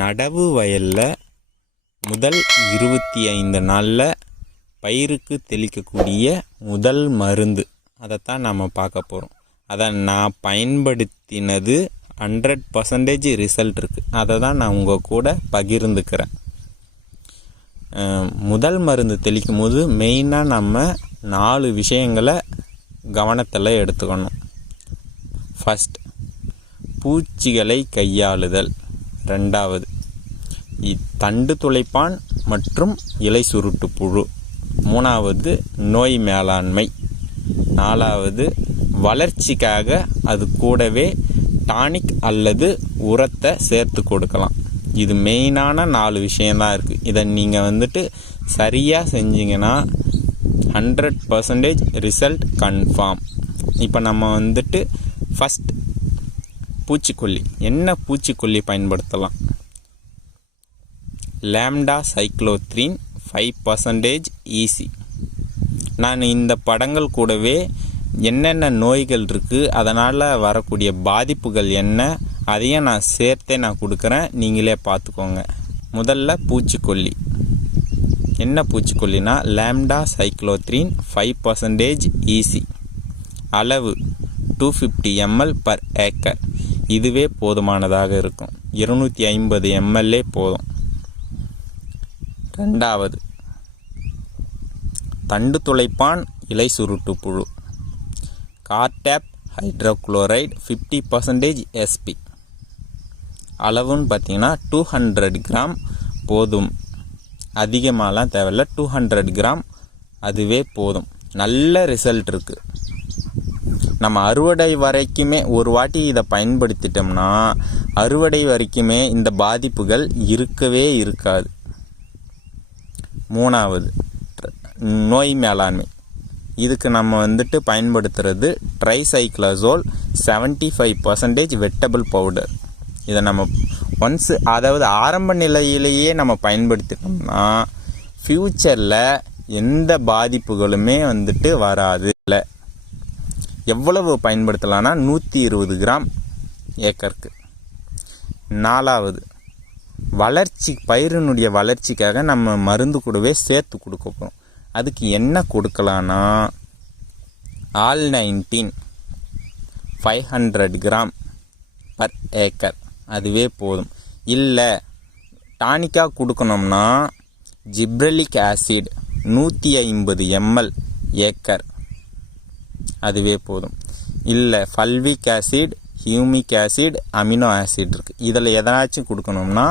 நடவு வயலில் முதல் 25 நாளில் பயிருக்கு தெளிக்கக்கூடிய முதல் மருந்து அதைத்தான் நம்ம பார்க்க போகிறோம். அதை நான் பயன்படுத்தினது 100% ரிசல்ட் இருக்குது. அதை தான் நான் உங்கள் கூட பகிர்ந்துக்கிறேன். முதல் மருந்து தெளிக்கும் போது மெயினாக நம்ம 4 விஷயங்களை கவனத்தில் எடுத்துக்கணும். ஃபஸ்ட், பூச்சிகளை கையாளுதல். ரெண்டாவது, தண்டு துளைப்பான் மற்றும் இலை சுருட்டு புழு. மூணாவது, நோய் மேலாண்மை. நாலாவது, வளர்ச்சிக்காக அது கூடவே டானிக் அல்லது உரத்தை சேர்த்து கொடுக்கலாம். இது மெயினான 4 விஷயந்தான் இருக்குது. இதை நீங்கள் சரியாக செஞ்சீங்கன்னா 100% ரிசல்ட் கன்ஃபார்ம். இப்போ நம்ம ஃபஸ்ட் பூச்சிக்கொல்லி. என்ன பூச்சிக்கொல்லி பயன்படுத்தலாம்? Lambda cyhalothrin 5% EC. நான் இந்த படங்கள் கூடவே என்னென்ன நோய்கள் இருக்குது, அதனால் வரக்கூடிய பாதிப்புகள் என்ன, அதையும் நான் சேர்த்தே நான் கொடுக்குறேன். நீங்களே பார்த்துக்கோங்க. முதல்ல பூச்சிக்கொல்லி. என்ன பூச்சிக்கொல்லினா லாம்டா சைக்ளோத்ரின் 5% ஈசி. அளவு 250 ml per acre. இதுவே போதுமானதாக இருக்கும். 250 ml போதும். ரெண்டாவது, தண்டு துளைப்பான் இலை சுருட்டு புழு. Cartap hydrochloride 50% SP. அளவுன்னு பார்த்தீங்கன்னா 200 கிராம் போதும். அதிகமாகலாம் தேவையில்லை, 200 கிராம் அதுவே போதும். நல்ல ரிசல்ட் இருக்குது. நம்ம அறுவடை வரைக்குமே ஒரு வாட்டி இதை பயன்படுத்திட்டோம்னா அறுவடை வரைக்குமே இந்த பாதிப்புகள் இருக்கவே இருக்காது. மூணாவது, நோய் மேலாண்மை. இதுக்கு நம்ம பயன்படுத்துறது ட்ரைசைக்ளோசோல் 75% வெட்டபிள் பவுடர். இதை நம்ம அதாவது ஆரம்ப நிலையிலேயே நம்ம பயன்படுத்திட்டோம்னா ஃப்யூச்சரில் எந்த பாதிப்புகளுமே வராது. இல்லை, எவ்வளவு பயன்படுத்தலாம்னா 120 கிராம் ஏக்கருக்கு. நாலாவது, பயிரினுடைய வளர்ச்சிக்காக நம்ம மருந்து கூடவே சேர்த்து கொடுக்க போகிறோம். அதுக்கு என்ன கொடுக்கலான்னா ஆல்-19 500 கிராம் பர் ஏக்கர், அதுவே போதும். இல்லை, டானிக்காக கொடுக்கணும்னா ஜிப்ரலிக் ஆசிட் 150 ml ஏக்கர், அதுவே போதும். இல்லை, fulvic acid, humic acid, amino acid இருக்குது. இதில் எதாச்சும் கொடுக்கணும்னா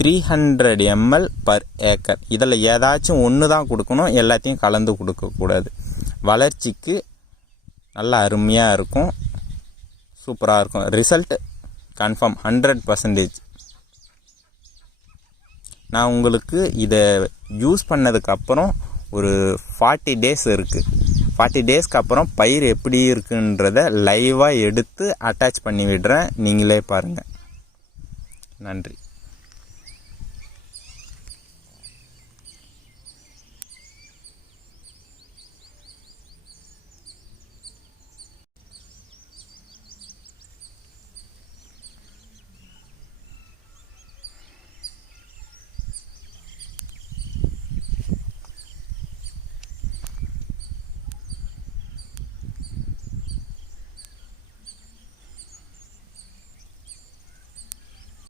300 ml per ஏக்கர். இதில் ஏதாச்சும் ஒன்று தான் கொடுக்கணும், எல்லாத்தையும் கலந்து கொடுக்கக்கூடாது. வளர்ச்சிக்கு நல்லா அருமையாக இருக்கும், சூப்பராக இருக்கும். Result confirm 100%. நான் உங்களுக்கு இதை யூஸ் பண்ணதுக்கப்புறம் ஒரு 40 days இருக்குது. 40 daysக்கு அப்புறம் பயிர் எப்படி இருக்குன்றத லைவாக எடுத்து அட்டாச் பண்ணி விடுறேன். நீங்களே பாருங்கள். நன்றி.